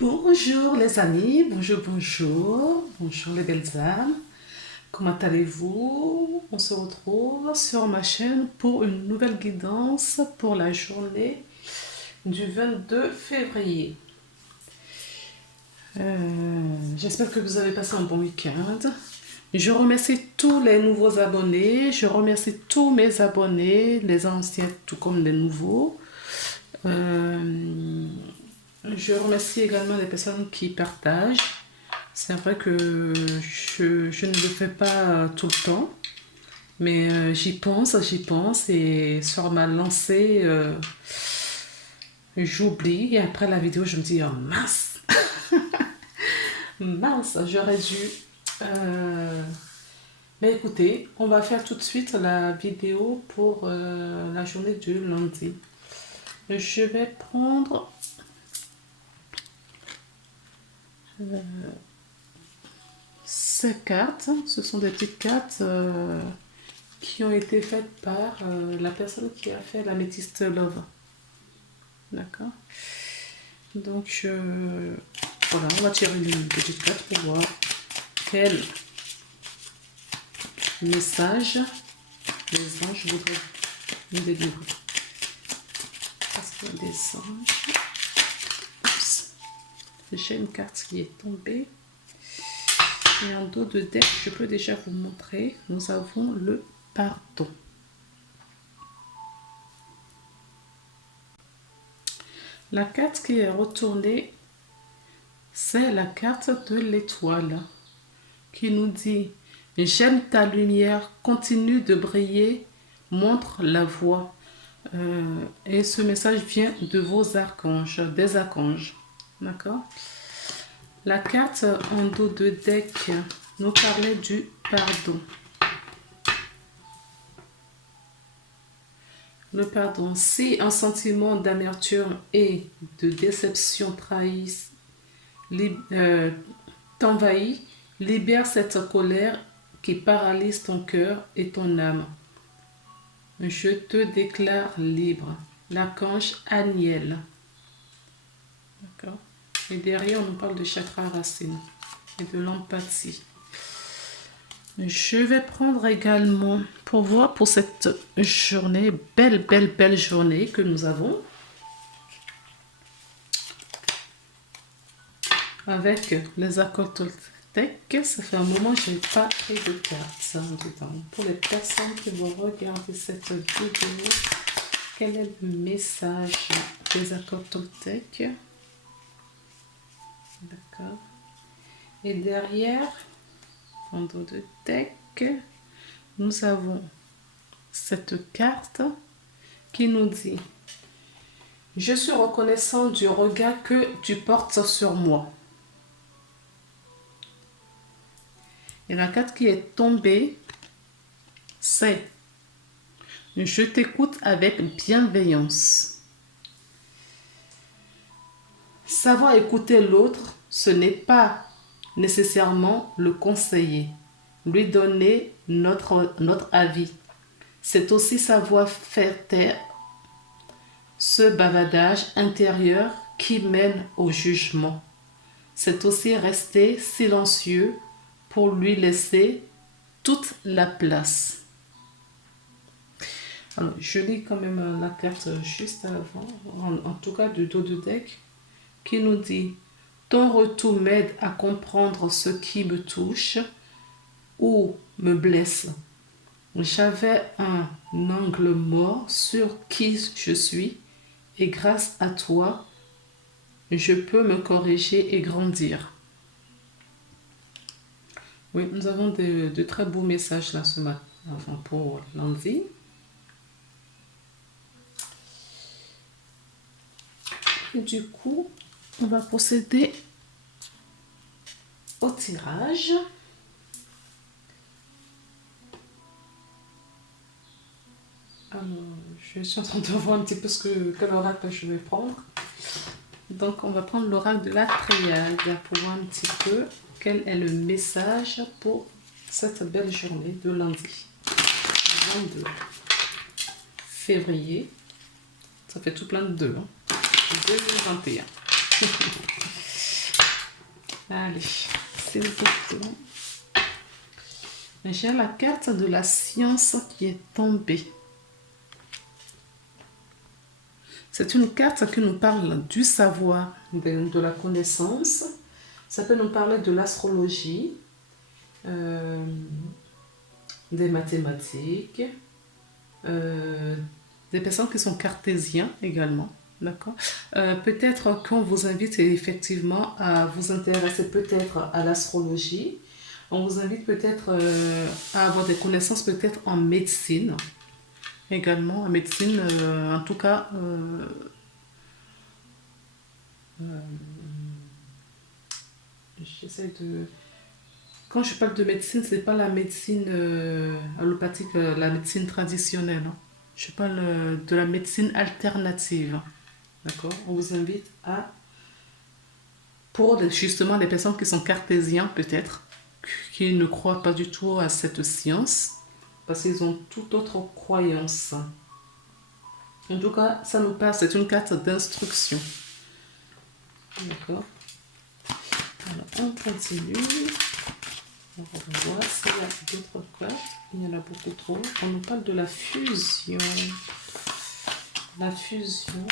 Bonjour les amis, bonjour les belles âmes. Comment allez-vous? On se retrouve sur ma chaîne pour une nouvelle guidance pour la journée du 22 février. J'espère que vous avez passé un bon week-end. Je remercie tous les nouveaux abonnés, je remercie tous mes abonnés, les anciens tout comme les nouveaux. Je remercie également les personnes qui partagent. C'est vrai que je ne le fais pas tout le temps, mais j'y pense et sur ma lancée, j'oublie et après la vidéo, je me dis, oh mince, mince, j'aurais dû. Mais écoutez, on va faire tout de suite la vidéo pour la journée du lundi. Je vais prendre ces cartes. Ce sont des petites cartes qui ont été faites par la personne qui a fait la Métiste Love. D'accord. Donc, voilà, on va tirer une petite carte pour voir quel message les anges voudraient nous délivrer. Parce qu'il y a des anges. Oups. J'ai une carte qui est tombée. Et en dos de deck, je peux déjà vous montrer, nous avons le pardon. La carte qui est retournée, c'est la carte de l'étoile qui nous dit « J'aime ta lumière, continue de briller, montre la voie. » Et ce message vient de vos archanges, des archanges. D'accord? La carte en dos de deck nous parlait du pardon. Le pardon, si un sentiment d'amertume et de déception t'envahit, libère cette colère qui paralyse ton cœur et ton âme. Je te déclare libre. L'archange Aniel. D'accord. Et derrière, on nous parle de chakra racine et de l'empathie. Je vais prendre également pour voir pour cette journée, belle journée que nous avons. Avec les accords Toltec, ça fait un moment que je n'ai pas pris de cartes dedans. Pour les personnes qui vont regarder cette vidéo, quel est le message des accords Toltec? D'accord. Et derrière, en dos de deck, nous avons cette carte qui nous dit « Je suis reconnaissant du regard que tu portes sur moi. » Et la carte qui est tombée, c'est « Je t'écoute avec bienveillance. » Savoir écouter l'autre, ce n'est pas nécessairement le conseiller, lui donner notre avis. C'est aussi savoir faire taire ce bavardage intérieur qui mène au jugement. C'est aussi rester silencieux pour lui laisser toute la place. Alors, je lis quand même la carte juste avant, en tout cas du dos de deck, qui nous dit « Ton retour m'aide à comprendre ce qui me touche ou me blesse. J'avais un angle mort sur qui je suis et grâce à toi, je peux me corriger et grandir. » Oui, nous avons de très beaux messages là ce matin, enfin pour lundi. Et du coup, on va procéder au tirage. Alors, je suis en train de voir un petit peu quel oracle je vais prendre. Donc, on va prendre l'oracle de la triade pour voir un petit peu quel est le message pour cette belle journée de lundi, 22 février. Ça fait tout plein de deux, hein. 2021. Allez, s'il vous plaît. J'ai la carte de la science qui est tombée. C'est une carte qui nous parle du savoir, de la connaissance. Ça peut nous parler de l'astrologie, des mathématiques, des personnes qui sont cartésiens également. D'accord. Peut-être qu'on vous invite effectivement à vous intéresser peut-être à l'astrologie. On vous invite peut-être à avoir des connaissances peut-être en médecine également. En médecine, en tout cas, j'essaie de... Quand je parle de médecine, c'est pas la médecine allopathique, la médecine traditionnelle. Hein. Je parle de la médecine alternative. D'accord. On vous invite à... Pour justement les personnes qui sont cartésiens peut-être, qui ne croient pas du tout à cette science, parce qu'ils ont toute autre croyance. En tout cas, ça nous passe, c'est une carte d'instruction. D'accord. Alors, on continue. On va voir s'il y a d'autres cartes. Il y en a beaucoup trop. On nous parle de la fusion. La fusion.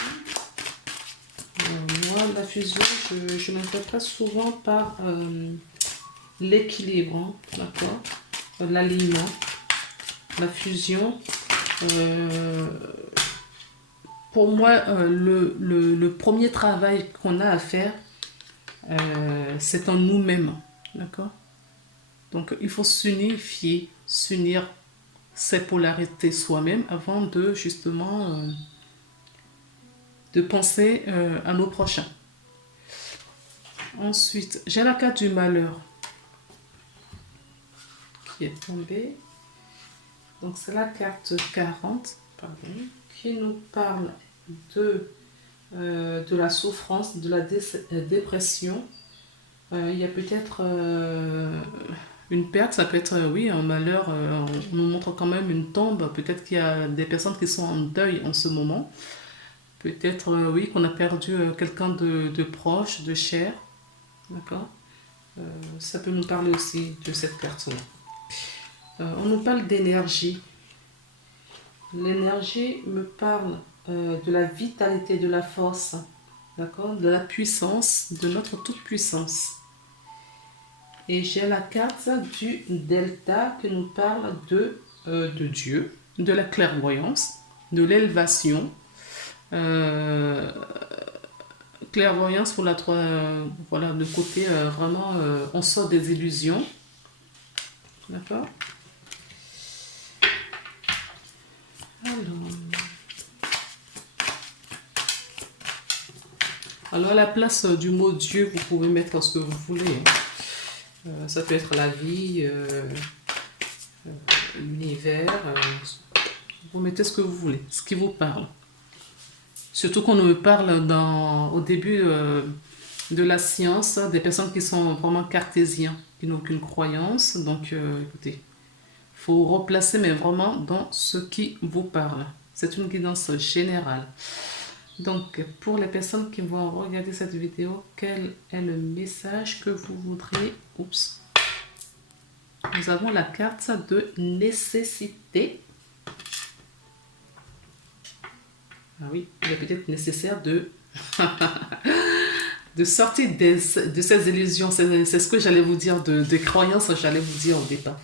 Moi, la fusion, je l'interprète souvent par l'équilibre. Hein, d'accord. L'alignement. La fusion. Pour moi, le premier travail qu'on a à faire, c'est en nous-mêmes. D'accord. Donc, il faut s'unir ses polarités soi-même avant de, justement, de penser à nos prochains. Ensuite, j'ai la carte du malheur qui est tombée. Donc, c'est la carte 40, pardon, qui nous parle de la souffrance, de la dépression. Il y a peut-être une perte, ça peut être, oui, un malheur. On nous montre quand même une tombe. Peut-être qu'il y a des personnes qui sont en deuil en ce moment. Peut-être, oui, qu'on a perdu quelqu'un de proche, de cher. D'accord. Ça peut nous parler aussi de cette carte-là. On nous parle d'énergie. L'énergie me parle de la vitalité, de la force, d'accord, de la puissance, de notre toute-puissance. Et j'ai la carte du delta qui nous parle de Dieu, de la clairvoyance, de l'élévation. Clairvoyance pour voilà, le côté vraiment, on sort des illusions. D'accord. Alors, à la place du mot Dieu, vous pouvez mettre ce que vous voulez. Ça peut être la vie, l'univers. Vous mettez ce que vous voulez, ce qui vous parle. Surtout qu'on nous parle au début de la science, des personnes qui sont vraiment cartésiens, qui n'ont aucune croyance. Donc, écoutez, il faut replacer, mais vraiment dans ce qui vous parle. C'est une guidance générale. Donc, pour les personnes qui vont regarder cette vidéo, quel est le message que vous voudriez... Oups. Nous avons la carte de nécessité. Ah oui, il est peut-être nécessaire de sortir de ces illusions. C'est ce que j'allais vous dire, de croyances, j'allais vous dire au départ.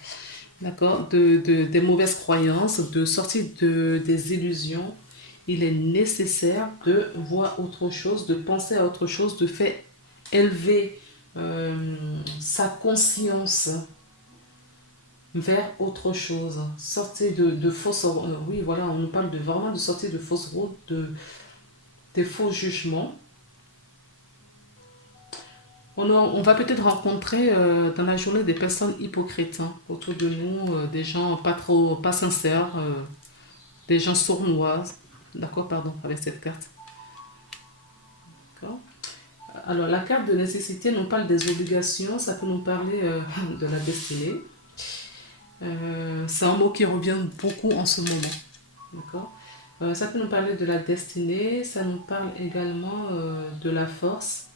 D'accord, des mauvaises croyances, de sortir des illusions. Il est nécessaire de voir autre chose, de penser à autre chose, de faire élever sa conscience vers autre chose. Sortir de fausses... oui, voilà, on nous parle vraiment de sortir de fausses routes, des faux jugements. On va peut-être rencontrer dans la journée des personnes hypocrites hein, autour de nous, des gens pas sincères, des gens sournois. D'accord, pardon, avec cette carte. D'accord. Alors, la carte de nécessité nous parle des obligations, ça peut nous parler de la destinée. C'est un mot qui revient beaucoup en ce moment. D'accord. Ça peut nous parler de la destinée, ça nous parle également de la force.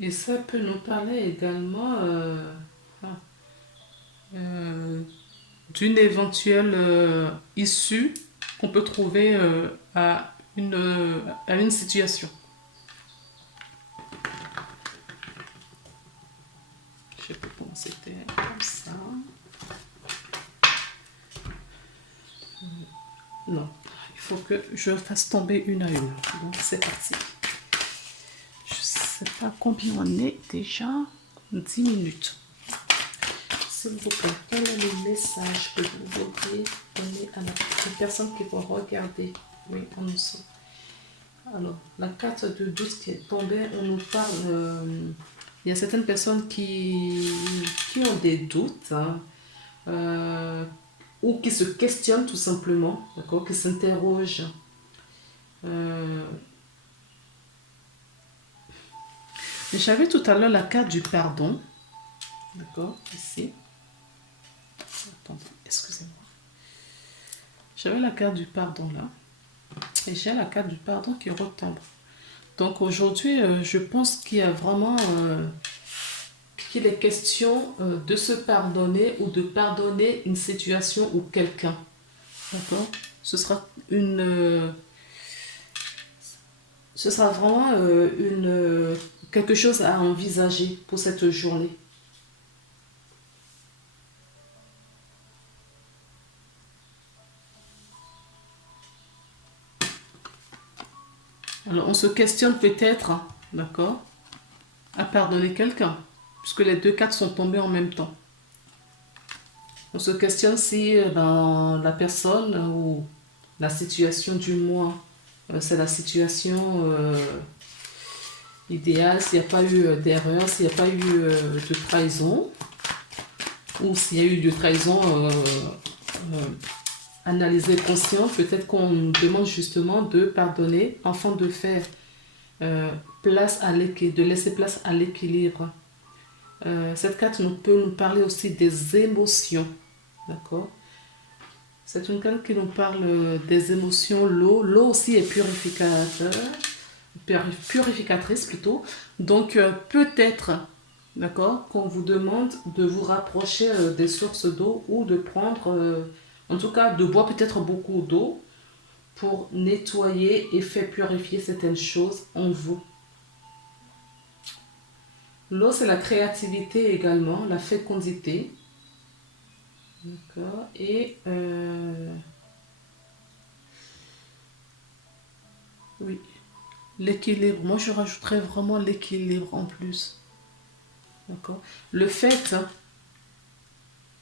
Et ça peut nous parler également ah, euh, d'une éventuelle issue qu'on peut trouver à une situation. Je sais pas comment c'était comme ça. Non, il faut que je fasse tomber une à une. Donc c'est parti. Je sais pas combien on est déjà. 10 minutes. S'il vous plaît, quel est le message que vous voudriez donner à la personne qui va regarder? Oui, on nous sent. Alors, la carte de 12 qui est tombée, on nous parle. Il y a certaines personnes qui ont des doutes, hein, ou qui se questionnent tout simplement, d'accord, qui s'interrogent. J'avais tout à l'heure la carte du pardon, d'accord, ici. Attendez, excusez-moi. J'avais la carte du pardon là, et j'ai la carte du pardon qui retombe. Donc aujourd'hui, je pense qu'il y a vraiment qu'il est question de se pardonner ou de pardonner une situation ou quelqu'un. D'accord? Ce sera vraiment quelque chose à envisager pour cette journée. Alors, on se questionne peut-être, hein, d'accord, à pardonner quelqu'un, puisque les deux cartes sont tombées en même temps. On se questionne si la personne ou la situation du moins, c'est la situation idéale, s'il n'y a pas eu d'erreur, s'il n'y a pas eu de trahison, ou s'il y a eu de trahison analysée consciente, peut-être qu'on nous demande justement de pardonner afin de faire de laisser place à l'équilibre. Cette carte peut nous parler aussi des émotions, d'accord? C'est une carte qui nous parle des émotions. L'eau aussi est purificatrice plutôt. Donc peut-être, d'accord, qu'on vous demande de vous rapprocher des sources d'eau ou de prendre, en tout cas de boire peut-être beaucoup d'eau pour nettoyer et faire purifier certaines choses en vous. L'eau, c'est la créativité également, la fécondité. D'accord. Et oui, l'équilibre. Moi, je rajouterais vraiment l'équilibre en plus. D'accord. Le fait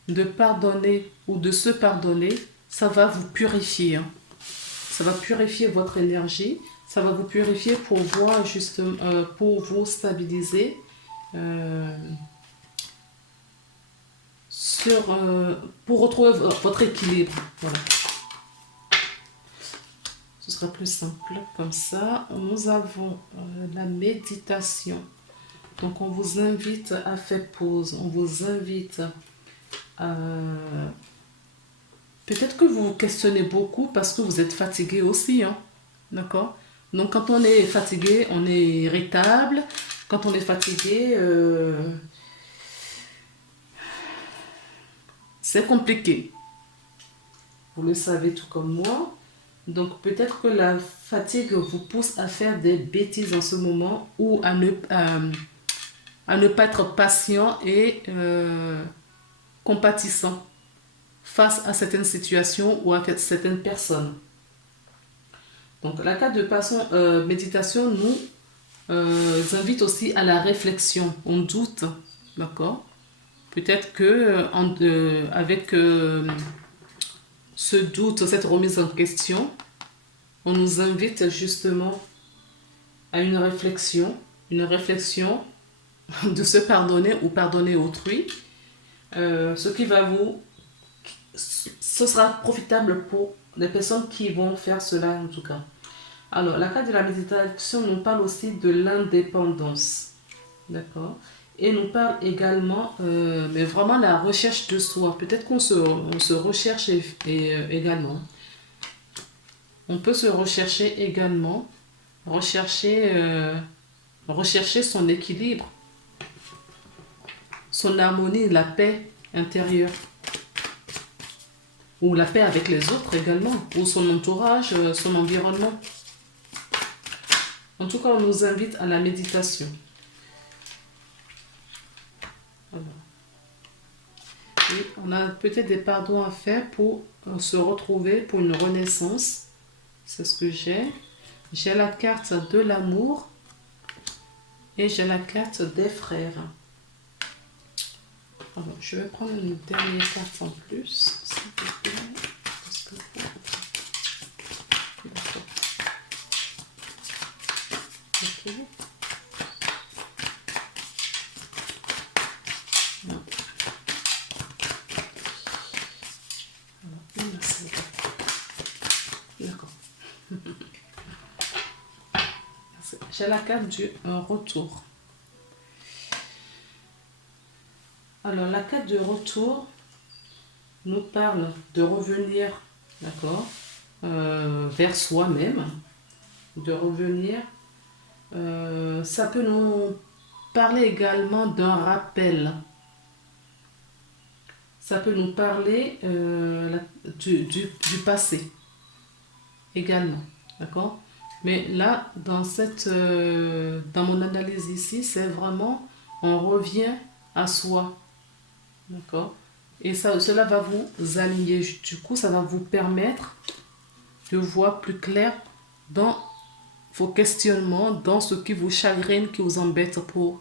de pardonner ou de se pardonner, ça va vous purifier. Hein. Ça va purifier votre énergie. Ça va vous purifier pour voir justement, pour vous stabiliser. Pour retrouver votre équilibre. Voilà. Ce sera plus simple comme ça. Nous avons la méditation. Donc on vous invite à faire pause. On vous invite à... Peut-être que vous vous questionnez beaucoup parce que vous êtes fatigué aussi. Hein? D'accord? Donc quand on est fatigué, on est irritable. Quand on est fatigué... c'est compliqué. Vous le savez tout comme moi. Donc peut-être que la fatigue vous pousse à faire des bêtises en ce moment ou à ne pas être patient et compatissant face à certaines situations ou à certaines personnes. Donc la carte de méditation nous invite aussi à la réflexion. On doute, d'accord? Peut-être que avec ce doute, cette remise en question, on nous invite justement à une réflexion de se pardonner ou pardonner autrui, ce sera profitable pour les personnes qui vont faire cela en tout cas. Alors, la carte de la méditation nous parle aussi de l'indépendance, d'accord? Et nous parle également, mais vraiment la recherche de soi. Peut-être qu'on se recherche également. On peut se rechercher également, rechercher rechercher son équilibre, son harmonie, la paix intérieure. Ou la paix avec les autres également, ou son entourage, son environnement. En tout cas, on nous invite à la méditation. Alors. Et on a peut-être des pardons à faire pour se retrouver, pour une renaissance. C'est ce que j'ai. J'ai la carte de l'amour et j'ai la carte des frères. Alors, je vais prendre une dernière carte en plus, s'il vous plaît. D'accord. Ok. Non. Alors, merci. D'accord. J'ai la carte du retour. Alors, la carte de retour nous parle de revenir, d'accord, vers soi-même, de revenir. Ça peut nous parler également d'un rappel. Ça peut nous parler du passé également, d'accord. Mais là, dans mon analyse ici, c'est vraiment, on revient à soi, d'accord. Et cela va vous aligner. Du coup, ça va vous permettre de voir plus clair dans vos questionnements, dans ce qui vous chagrine, qui vous embête pour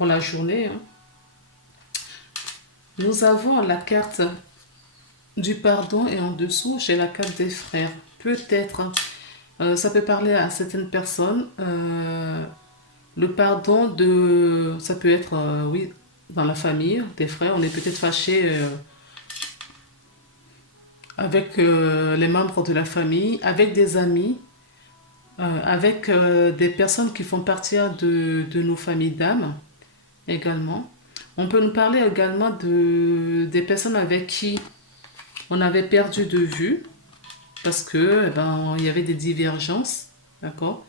la journée. Nous avons la carte du pardon et en dessous, j'ai la carte des frères. Peut-être, ça peut parler à certaines personnes. Le pardon ça peut être, oui, dans la famille, des frères. On est peut-être fâché avec les membres de la famille, avec des amis, avec des personnes qui font partie de nos familles d'âme également. On peut nous parler également des personnes avec qui on avait perdu de vue parce que il y avait des divergences, d'accord.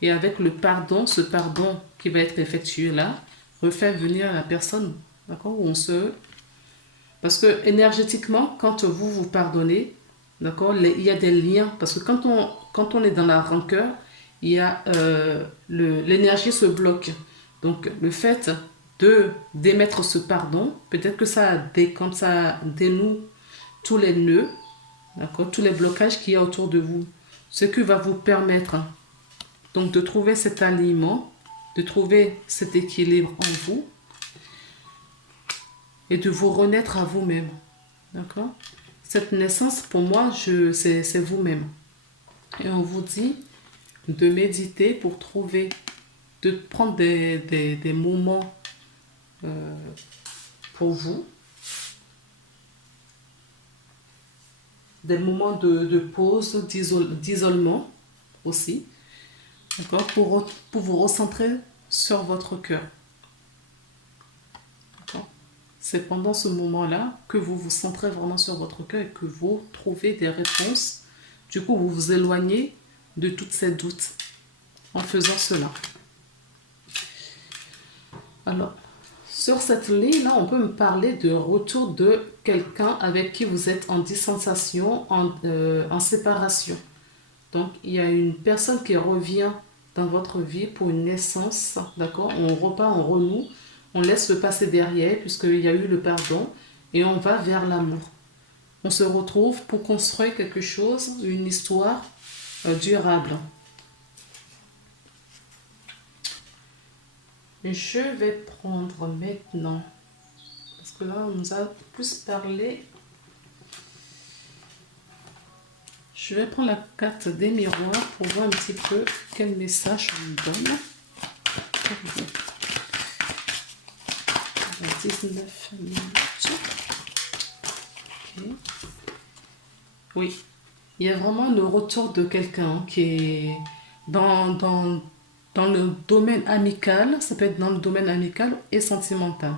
Et avec le pardon, ce pardon qui va être effectué là, refait venir la personne, d'accord, parce que énergétiquement, quand vous pardonnez, d'accord, il y a des liens. Parce que quand on est dans la rancœur, il y a l'énergie se bloque. Donc le fait d'émettre ce pardon, peut-être que quand ça dénoue tous les nœuds, d'accord, tous les blocages qu'il y a autour de vous, ce qui va vous permettre donc de trouver cet alignement, de trouver cet équilibre en vous et de vous renaître à vous-même. D'accord? Cette naissance, pour moi, c'est vous-même. Et on vous dit de méditer pour trouver, de prendre des moments pour vous, des moments de pause, d'isolement aussi, d'accord, pour vous recentrer sur votre cœur. D'accord? C'est pendant ce moment-là que vous vous centrez vraiment sur votre cœur et que vous trouvez des réponses. Du coup, vous vous éloignez de tous ces doutes en faisant cela. Alors, sur cette ligne-là, on peut me parler de retour de quelqu'un avec qui vous êtes en distanciation, en séparation. Donc, il y a une personne qui revient dans votre vie pour une naissance, d'accord? On repart, on renoue, on laisse le passé derrière puisqu'il y a eu le pardon et on va vers l'amour. On se retrouve pour construire quelque chose, une histoire durable. Je vais prendre maintenant, parce que là on nous a plus parlé. Je vais prendre la carte des miroirs pour voir un petit peu quel message on nous donne. 19 minutes. Okay. Oui, il y a vraiment le retour de quelqu'un qui est dans le domaine amical, ça peut être dans le domaine amical et sentimental.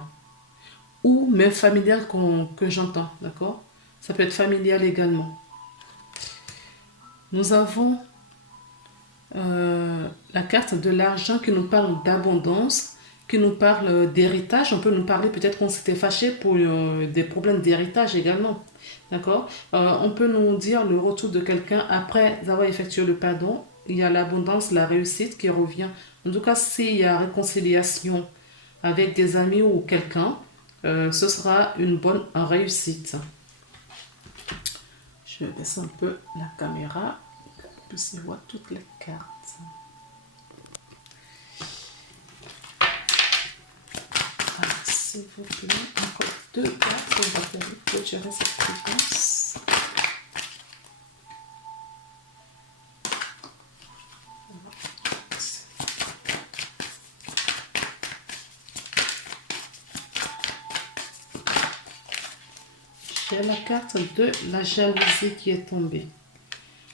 Ou même familial que j'entends, d'accord? Ça peut être familial également. Nous avons la carte de l'argent qui nous parle d'abondance, qui nous parle d'héritage. On peut nous parler peut-être qu'on s'était fâché pour des problèmes d'héritage également. D'accord. On peut nous dire le retour de quelqu'un après avoir effectué le pardon. Il y a l'abondance, la réussite qui revient. En tout cas, s'il y a réconciliation avec des amis ou quelqu'un, ce sera une bonne réussite. Je baisse un peu la caméra pour que vous puissiez voir toutes les cartes. Voilà, s'il vous plaît, encore 2 cartes, on va faire clôturer cette séquence. J'ai la carte de la jalousie qui est tombée.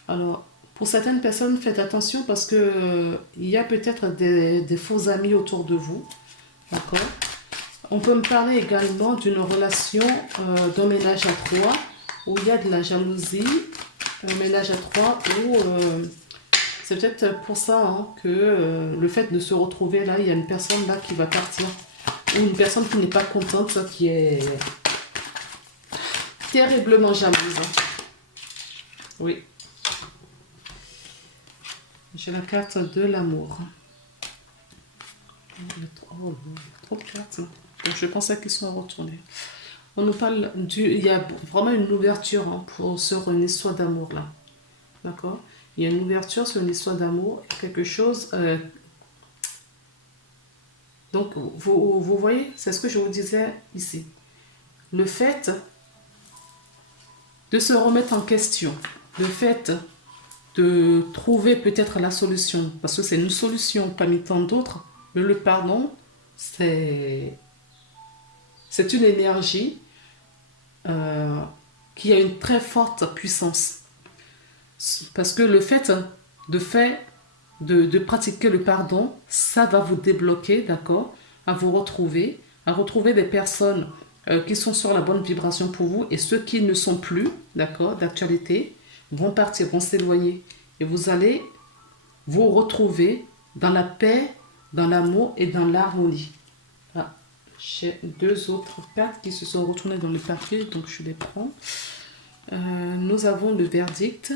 Alors, pour certaines personnes, faites attention parce que il y a peut-être des faux amis autour de vous. D'accord. On peut me parler également d'une relation d'un ménage à 3 où il y a de la jalousie, un ménage à 3 où c'est peut-être pour ça hein, que le fait de se retrouver là, il y a une personne là qui va partir ou une personne qui n'est pas contente, qui est terriblement jalouse. Oui. J'ai la carte de l'amour. Il y a trop de cartes. Donc je pensais qu'ils sont retournés. On nous parle il y a vraiment une ouverture hein, sur une histoire d'amour là. D'accord. Il y a une ouverture sur une histoire d'amour. Quelque chose. Donc vous voyez, c'est ce que je vous disais ici. Le fait de se remettre en question. Le fait de trouver peut-être la solution. Parce que c'est une solution parmi tant d'autres. Mais le pardon, c'est une énergie qui a une très forte puissance. Parce que le fait de pratiquer le pardon, ça va vous débloquer, d'accord, à vous retrouver, à retrouver des personnes qui sont sur la bonne vibration pour vous et ceux qui ne sont plus, d'accord, d'actualité, vont partir, vont s'éloigner. Et vous allez vous retrouver dans la paix, dans l'amour et dans l'harmonie. Ah, j'ai 2 autres cartes qui se sont retournées dans le papier, donc je les prends. Nous avons le verdict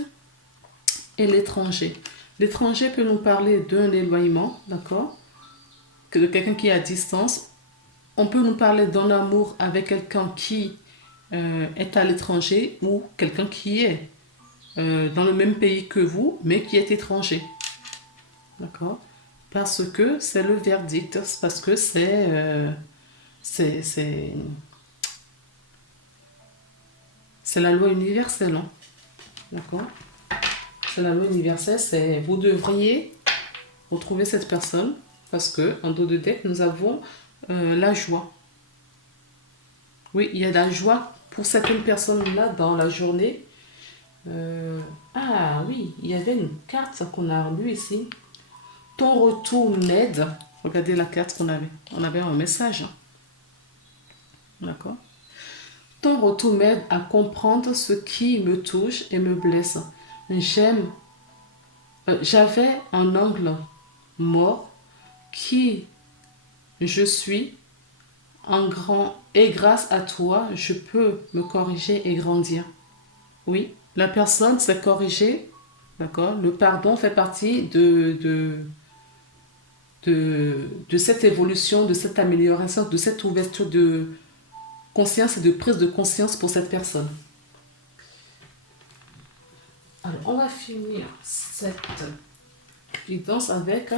et l'étranger. L'étranger peut nous parler d'un éloignement, d'accord, de quelqu'un qui est à distance. On peut nous parler d'un amour avec quelqu'un qui est à l'étranger ou quelqu'un qui est dans le même pays que vous, mais qui est étranger. D'accord. Parce que c'est le verdict, parce que c'est la loi universelle. Hein. D'accord. C'est la loi universelle, c'est vous devriez retrouver cette personne parce que en dos de deck, nous avons la joie. Oui, il y a la joie pour certaines personnes-là dans la journée. Ah oui, il y avait une carte qu'on a lue ici. Ton retour m'aide. Regardez la carte qu'on avait. On avait un message. D'accord. Ton retour m'aide à comprendre ce qui me touche et me blesse. J'avais un angle mort qui je suis en grand et grâce à toi, je peux me corriger et grandir. Oui, la personne s'est corrigée. D'accord. Le pardon fait partie de cette évolution, de cette amélioration, de cette ouverture de conscience et de prise de conscience pour cette personne. Alors, on va finir cette guidance avec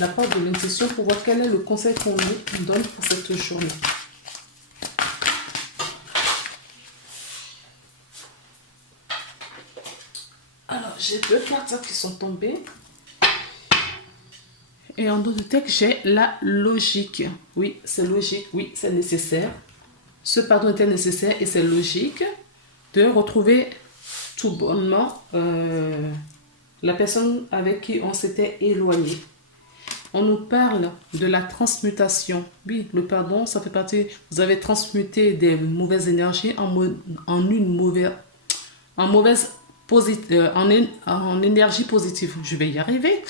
la part de l'intuition pour voir quel est le conseil qu'on nous donne pour cette journée. Alors, j'ai 2 cartes qui sont tombées. Et en dos de texte, j'ai la logique. Oui, c'est logique. Oui, c'est nécessaire. Ce pardon était nécessaire et c'est logique de retrouver tout bonnement la personne avec qui on s'était éloigné. On nous parle de la transmutation. Oui, le pardon, ça fait partie... Vous avez transmuté des mauvaises énergies en mauvaise en énergie positive. Je vais y arriver.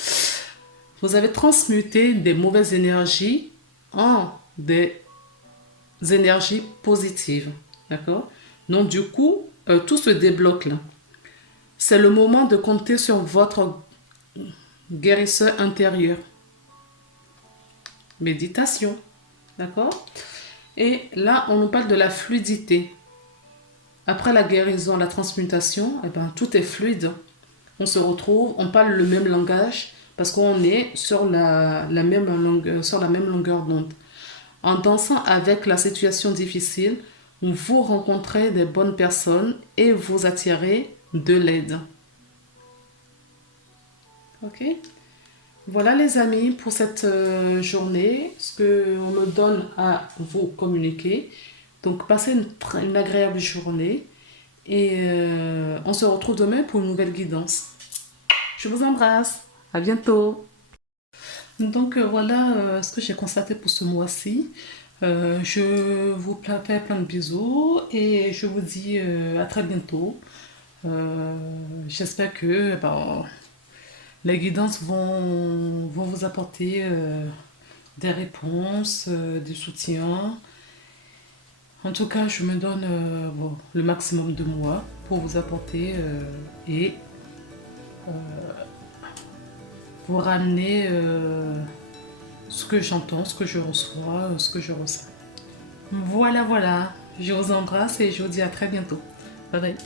Vous avez transmuté des mauvaises énergies en des énergies positives. D'accord? Donc, du coup, tout se débloque là. C'est le moment de compter sur votre guérisseur intérieur. Méditation. D'accord? Et là, on nous parle de la fluidité. Après la guérison, la transmutation, eh ben, tout est fluide. On se retrouve, on parle le même langage parce qu'on est sur sur la même longueur d'onde. En dansant avec la situation difficile, vous rencontrez des bonnes personnes et vous attirez de l'aide. Ok? Voilà les amis pour cette journée, ce qu'on me donne à vous communiquer. Donc passez une agréable journée et on se retrouve demain pour une nouvelle guidance. Je vous embrasse. À bientôt. Donc voilà ce que j'ai constaté pour ce mois-ci. Je vous fais plein de bisous et je vous dis à très bientôt. J'espère que les guidances vont vous apporter des réponses, du soutien. En tout cas, je me donne le maximum de moi pour vous apporter et vous ramener ce que j'entends, ce que je reçois, ce que je ressens. Voilà, voilà. Je vous embrasse et je vous dis à très bientôt. Bye bye.